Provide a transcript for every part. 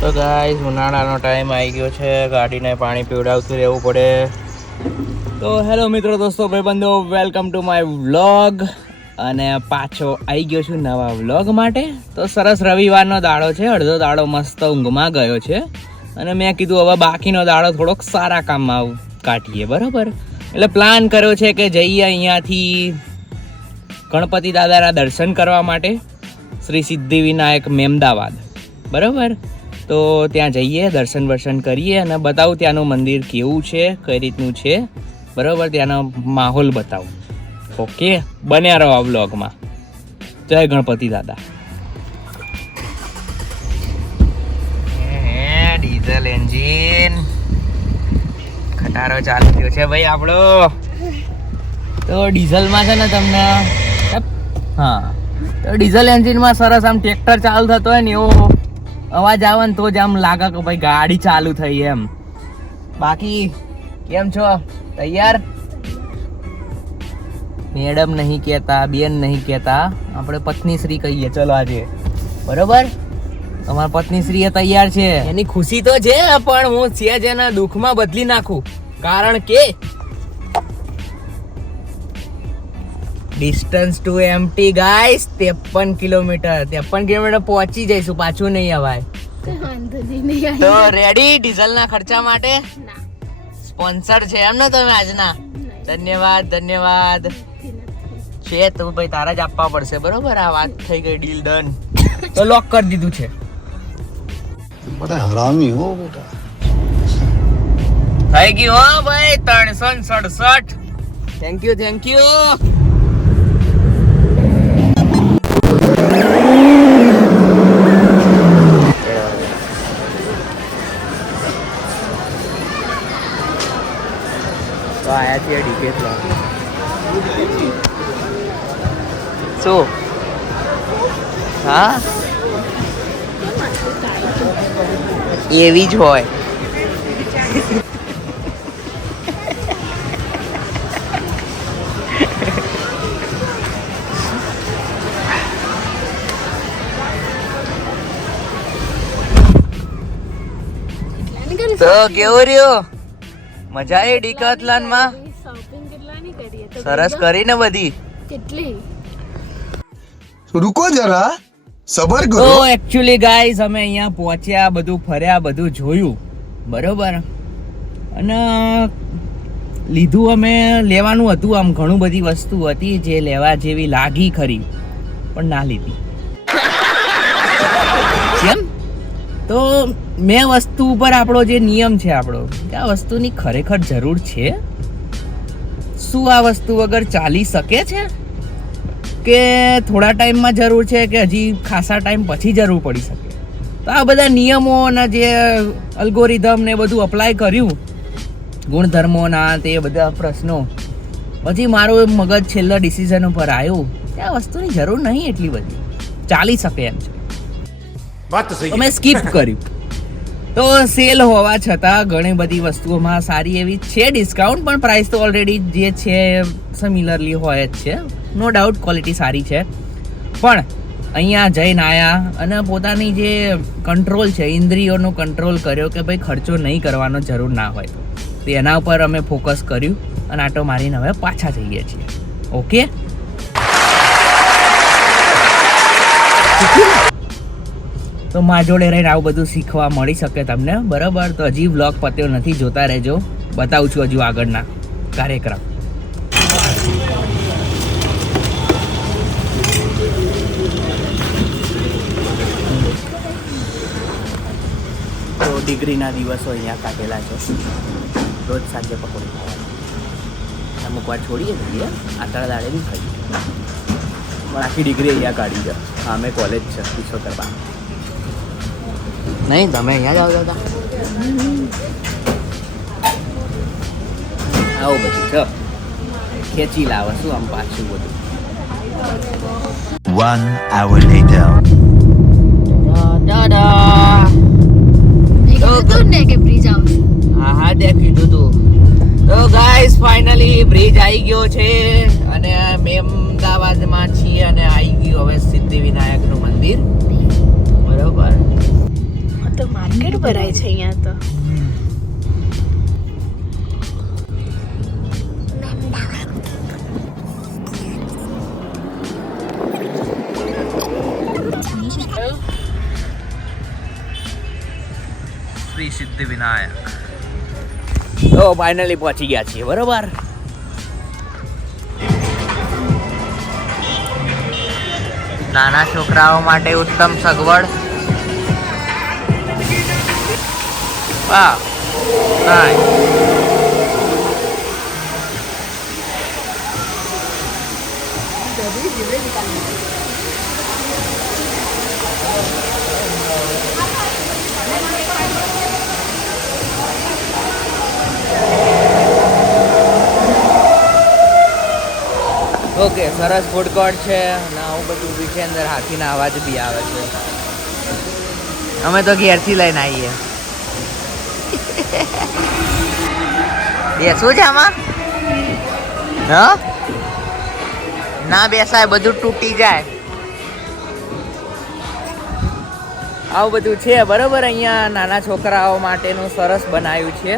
તો guys ઉનાળાનો time આવી ગયો છે, ગાડીને પાણી પીવડાવતું રહેવું પડે. તો હેલો મિત્રો, દોસ્તો, ભાઈબંધો, વેલકમ ટુ માય વ્લોગ. અને પાછો આવી ગયો છું નવા વ્લોગ માટે. તો સરસ રવિવારનો દાડો છે, અડધો દાડો મસ્ત ઊંઘમાં ગયો છે અને મેં કીધું હવે બાકીનો દાડો થોડોક સારા કામમાં કાઢીએ, બરાબર. એટલે પ્લાન કર્યો છે કે જઈએ અહીંયાથી ગણપતિ દાદાના દર્શન કરવા માટે શ્રી સિદ્ધિવિનાયક મેમદાવાદ, બરાબર. તો ત્યાં જઈએ, દર્શન વર્શન કરીએ અને બતાવું ત્યાંનું મંદિર કેવું છે, કઈ રીતનું છે, બરાબર. ત્યાંનો માહોલ બતાવું. ઓકે, બન્યા રહો આ વ્લોગમાં. જય ગણપતિ દાદા. ડીઝલ એન્જિન ખટારો ચાલુ થયો છે ભાઈ આપણો. તો ડીઝલમાં છે ને તમને હા, તો ડીઝલ એન્જિનમાં સરસ આમ ટ્રેક્ટર ચાલુ થતો હોય ને એવો અવાજ આવે ને તો જ આમ લાગે કે ભાઈ ગાડી ચાલુ થઈ એમ. બાકી કેમ છો? તૈયાર? મેડમ નહીં કહેતા, બેન નહીં કહેતા, આપણે પત્ની શ્રી કહીએ. ચલો આજે, બરોબર. તમારા પત્ની શ્રી એ તૈયાર છે, એની ખુશી તો છે, પણ હું છે જેના દુઃખમાં બદલી નાખું. કારણ કે distance to empty guys 53 kilometre પહોંચી જઈશું, પાછું નહીં અવાય. તો રેડી ડીઝલ ના ખર્ચા માટે? સ્પોન્સર છે એમ ને તમે આજના? ધન્યવાદ છે તો ભાઈ તારા જ આપવા પડશે, બરોબર. આ વાત થઈ ગઈ, ડીલ ડન. તો લોક કરી દીધું છે. બડા હરામી હો બેટા. થઈ ગયું હો ભાઈ 367. થેન્ક યુ તો આયા છીએ ડીકેથલોન. શું? હા, એવી જ હોય. તો કેવું રહ્યું? મજા આવી ડીકેથલોન માં? સરસ કરીને બધી. રૂકો જરા, સબર કરો. તો એક્ચ્યુઅલી ગાઈઝ અમે અહીંયા પહોંચ્યા, બધું ફર્યા, બધું જોયું, બરોબર. અને લીધું અમે, લેવાનું હતું, આમ ઘણું બધી વસ્તુ હતી જે લેવા જેવી લાગી ખરી, પણ ના લીધી. કેમ? તો મેં વસ્તુ ઉપર આપણો જે નિયમ છે આપણો, કે આ વસ્તુની ખરેખર જરૂર છે? શું આ વસ્તુ વગર ચાલી શકે છે? કે થોડા ટાઈમમાં જરૂર છે કે હજી ખાસા ટાઈમ પછી જરૂર પડી શકે? તો આ બધા નિયમો અને જે અલ્ગોરિધમ ને બધું અપ્લાય કર્યું, ગુણધર્મોના તે બધા પ્રશ્નો, પછી મારું મગજ છેલ્લા ડિસિઝન ઉપર આવ્યું કે આ વસ્તુની જરૂર નહીં એટલી બધી, ચાલી શકે એમ છે. મેં સ્કીપ કર્યું. તો સેલ હોવા છતાં ઘણી બધી વસ્તુઓમાં સારી એવી છે ડિસ્કાઉન્ટ, પણ પ્રાઇસ તો ઓલરેડી જે છે સિમિલરલી હોય જ છે. નો ડાઉટ ક્વોલિટી સારી છે, પણ અહીંયા જઈને આવ્યા અને પોતાની જે કંટ્રોલ છે, ઇન્દ્રિયોનો કંટ્રોલ કર્યો કે ભાઈ ખર્ચો નહીં કરવાનો જરૂર ના હોય, તો એના ઉપર અમે ફોકસ કર્યું અને આટો મારીને હવે પાછા જઈએ છીએ. ઓકે, તો મારા જોડે રહીને આવું બધું શીખવા મળી શકે તમને, બરાબર. તો હજી વ્લોગ પત્યો નથી, જોતા રહેજો, બતાવું છું હજુ આગળના કાર્યક્રમ. તો ડિગ્રીના દિવસો અહીંયા કાઢેલા છે, રોજ સાંજે પકોડી ખાવાની. અમુક વાર છોડીએ જઈએ, આટલા દાડે બી ખાઈએ, પણ આખી ડિગ્રી અહીંયા કાઢી છે. હા, અમે કોલેજ છે વિશ્વકર્મા. નહીં, તમે અહીંયા જ આવતા હતા. આવું બધું છે, ખેંચી લાવે શું આમ પાછું બધું. 1 hour later. હા, ત્યાં કીધું તું. તો ગાઈસ ફાઇનલી બ્રિજ આવી ગયો છે અને મેમદાવાદમાં છીએ અને આવી ગયું હવે સિદ્ધિવિનાયકનું મંદિર, બરોબર. ભીડ ભરાય છે અહીંયા તો. શ્રી સિદ્ધિ વિનાયક. તો ફાઇનલી પહોંચી ગયા છીએ, બરોબર. નાના છોકરાઓ માટે ઉત્તમ સગવડ. વાહ, નાઈસ. ઓકે, સરસ ફૂડ કોર્ટ છે અને આવું બધું બી છે. અંદર હાથીના અવાજ બી આવે છે. અમે તો ઘેરથી લઈને આવીએ. બેસવું છે આમાં? હા, ના બેસાય, બધું તૂટી જાય. આવું બધું છે, બરોબર. અહીંયા નાના છોકરાઓ માટેનું સરસ બનાવ્યું છે.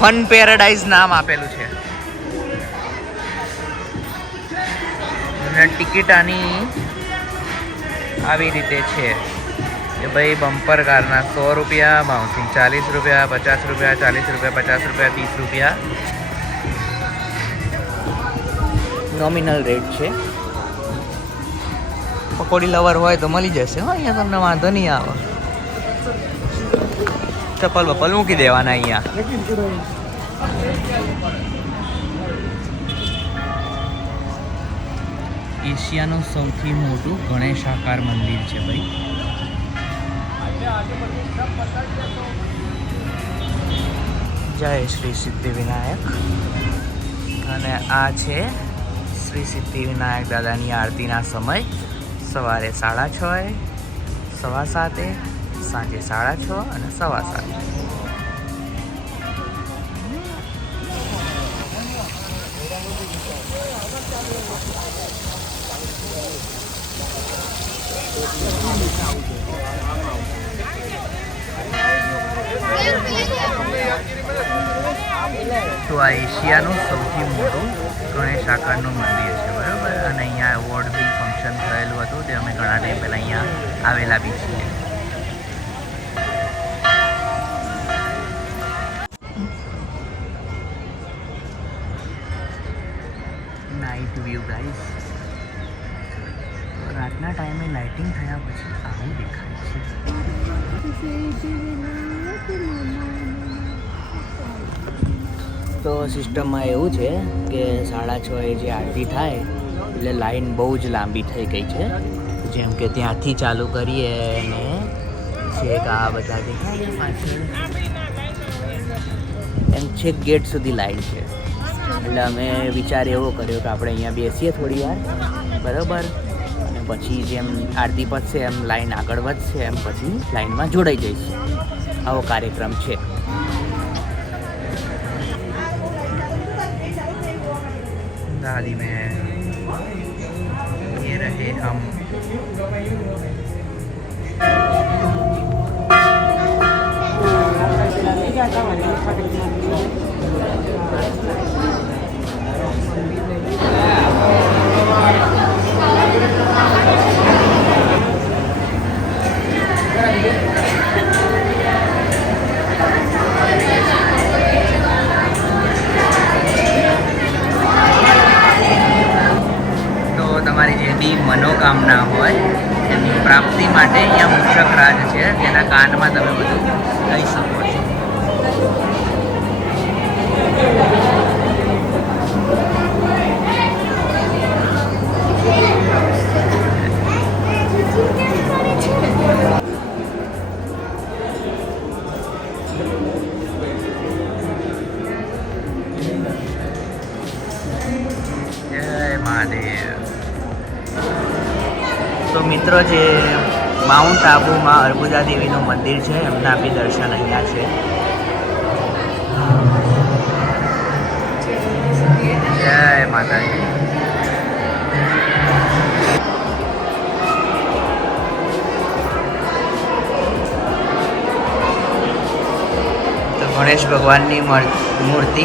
ફન પેરાડાઇઝ નામ આપેલું છે. અને ટિકિટ આની આવી રીતે છે કે ભાઈ બમ્પર કારના 100 રૂપિયા, બાઉન્સિંગ 40 રૂપિયા, 50 રૂપિયા, 40 રૂપિયા, 50 રૂપિયા, 30 રૂપિયા નોમિનલ રેટ છે. પકોડી લવર હોય તો મળી જશે. હા, અહીંયા તમને વાંધો નહીં આવે. ચપ્પલ બપ્પલ મૂકી દેવાના અહીંયા. એશિયાનું સૌથી મોટું ગણેશાકાર મંદિર છે ભાઈ. જય શ્રી સિદ્ધિ વિનાયક. અને આ છે શ્રી સિદ્ધિ વિનાયક દાદાની આરતીના સમય. સવારે 6:30, 7:15, સાંજે 6:30 અને 7:15. તો આ એશિયાનું સૌથી મોટું ગણેશ આકારનું મંદિર છે, બરાબર. અને અહીંયા એવોર્ડ બી ફંક્શન થયેલું હતું, તે અમે ઘણા ટાઈમ પહેલાં અહીંયા આવેલા બી છીએ. Night view guys. રાતના ટાઈમે લાઇટિંગ થયા પછી આવું દેખાય છે. તો સિસ્ટમમાં એવું છે કે 6:30 જે આરતી થાય એટલે લાઈન બહુ જ લાંબી થઈ ગઈ છે. જેમ કે ત્યાંથી ચાલુ કરીએ અને છેક આ બધા દેખાય પાછળ એમ છેક ગેટ સુધી લાઈન છે. એટલે અમે વિચાર એવો કર્યો કે આપણે અહીંયા બેસીએ થોડી વાર, બરાબર. અને પછી જેમ આરતી પતશે એમ લાઈન આગળ વધશે એમ પછી લાઈનમાં જોડાઈ જઈશું. આવો કાર્યક્રમ છે. दादी में ये रहे हम. તમારી જે બી મનોકામના હોય એની પ્રાપ્તિ માટે અહીંયા મૂષક રાજ છે, જેના કાનમાં તમે બધું લઈ શકો છો. જય મહાદેવ. તો મિત્રો, જે માઉન્ટ આબુમાં અર્બુદા દેવીનું મંદિર છે એમના બી દર્શન અહીંયા છે. જય માતાજી. ગણેશ ભગવાનની મૂર્તિ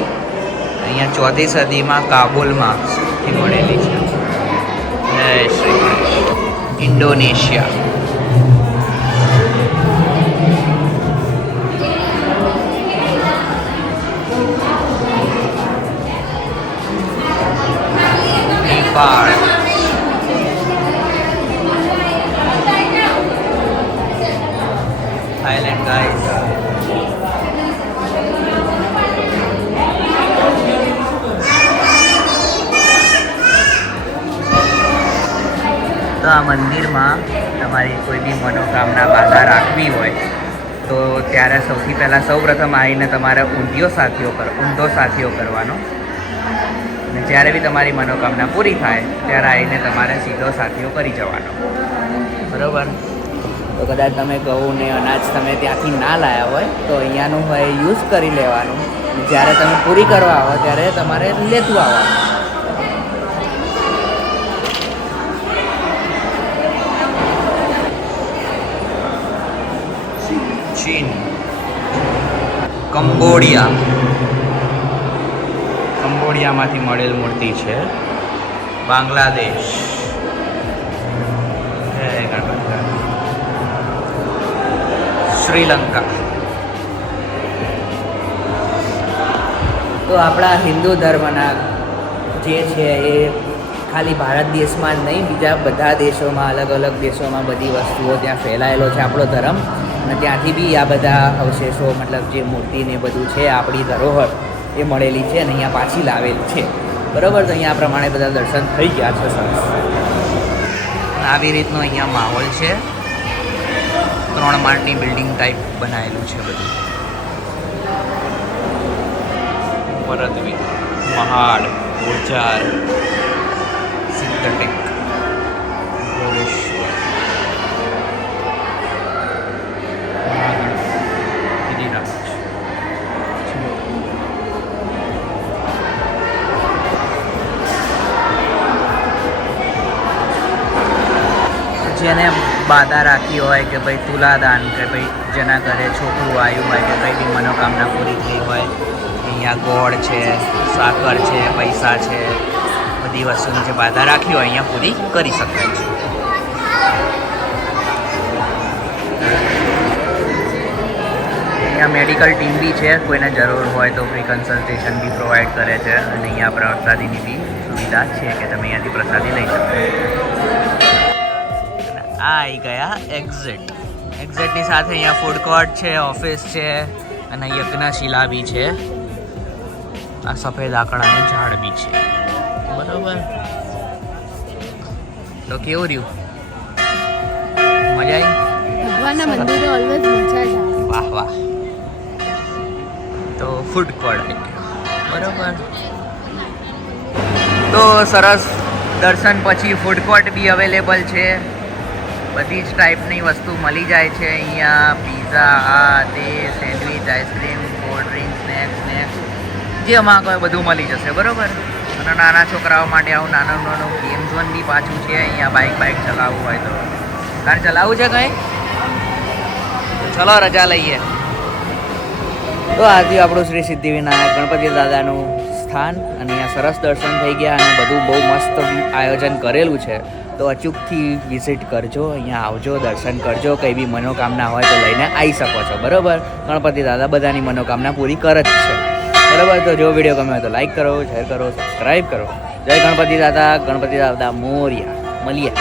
અહીંયા 4મી સદીમાં કાબુલમાં મળેલી છે. જય Shri Krishna. Indonesia. Nepal. Thailand guys. તો આ મંદિરમાં તમારી કોઈ બી મનોકામના બાધા રાખવી હોય તો ત્યારે સૌપ્રથમ આવીને તમારે ઊંધો સાથીઓ કરવાનો. અને જ્યારે બી તમારી મનોકામના પૂરી થાય ત્યારે આવીને તમારે સીધો સાથીઓ કરી જવાનો. બરાબર. તો કદાચ તમે ઘઉં ને અનાજ તમે ત્યાંથી ના લાવ્યા હોય તો અહીંયાનું હોય યુઝ કરી લેવાનું. જ્યારે તમે પૂરી કરવા આવો ત્યારે તમારે લેતું આવવાનું. ચીન. કંબોડિયામાંથી મળેલ મૂર્તિ છે. બાંગ્લાદેશ. શ્રીલંકા. તો આપણા હિન્દુ ધર્મના જે છે એ ખાલી ભારત દેશમાં જ નહીં, બીજા બધા દેશોમાં, અલગ અલગ દેશોમાં બધી વસ્તુઓ ત્યાં ફેલાયેલો છે આપણો ધર્મ. અને ત્યાંથી બી આ બધા અવશેષો, મતલબ જે મૂર્તિ ને બધું છે આપણી ધરોહર એ મળેલી છે અને અહીંયા પાછી લાવેલી છે. બરાબર. તો અહીંયા આ પ્રમાણે બધા દર્શન થઈ ગયા છે. સરસ આવી રીતનો અહીંયા માહોલ છે. 3 માળની બિલ્ડિંગ ટાઈપ બનાવેલું છે બધું. પરતવી, મહાડ, ઓચાર, સિદ્ધટેક, ગોળેશ્વર, ગિરિરાજ. જેને બાધા રાખી હોય કે ભાઈ તુલાદાન, કે ભાઈ જેના ઘરે છોકરું આવ્યું હોય કે કંઈ બી મનોકામના પૂરી થઈ હોય, અહીંયા ગોળ છે, સાકર છે, પૈસા છે, બધી વસ્તુની જે બાધા રાખી હોય અહીંયા પૂરી કરી શકાય છે. અહીંયા મેડિકલ ટીમ બી છે. કોઈને જરૂર હોય તો ફ્રી કન્સલ્ટેશન બી પ્રોવાઈડ કરે છે. અને અહીંયા પ્રસાદીની બી સુવિધા છે કે તમે અહીંયાથી પ્રસાદી લઈ શકો. આવી ગયા એક્ઝિટની સાથે અહીંયા ફૂડ કોર્ટ છે, ઓફિસ છે અને યજ્ઞશિલા બી છે. આ સફેદ આકડાનું ઝાડ બી છે. બરોબર. તો કેવું રહ્યું? મજા આવી? ભગવાનના મંદિરે ઓલવેઝ મજા જ આવે. વાહ વાહ. તો ફૂડ કોર્ટ આવી ગયો. બરોબર. તો સરસ. દર્શન પછી ફૂડ કોર્ટ બી અવેલેબલ છે. બધી જ ટાઈપની વસ્તુ મળી જાય છે અહીંયા. પીઝા, આ તે, sandwich, ice cream, cold drink, snacks જે અમારે કોઈ બધું મળી જશે. બરાબર. અને નાના છોકરાઓ માટે આવું નાનું ગેમ ઝોન બી પાછું છે અહીંયા. બાઇક ચલાવવું હોય તો. કાર ચલાવવું છે કંઈ? ચલો રજા લઈએ. તો આજે આપણું શ્રી સિદ્ધિવિનાયક ગણપતિ દાદાનું સ્થાન અને અહીંયા સરસ દર્શન થઈ ગયા અને બધું બહુ મસ્ત આયોજન કરેલું છે. તો અચૂકથી વિઝિટ કરજો, અહીંયા આવજો, દર્શન કરજો. કંઈ બી મનોકામના હોય તો લઈને આવી શકો છો. બરાબર. ગણપતિ દાદા બધાની મનોકામના પૂરી કરે જ છે. બરાબર. તો જો વિડીયો ગમે તો લાઈક કરો, શેર કરો, સબસ્ક્રાઈબ કરો. જય ગણપતિ દાદા. ગણપતિ દાદા મોર્યા. મળીએ.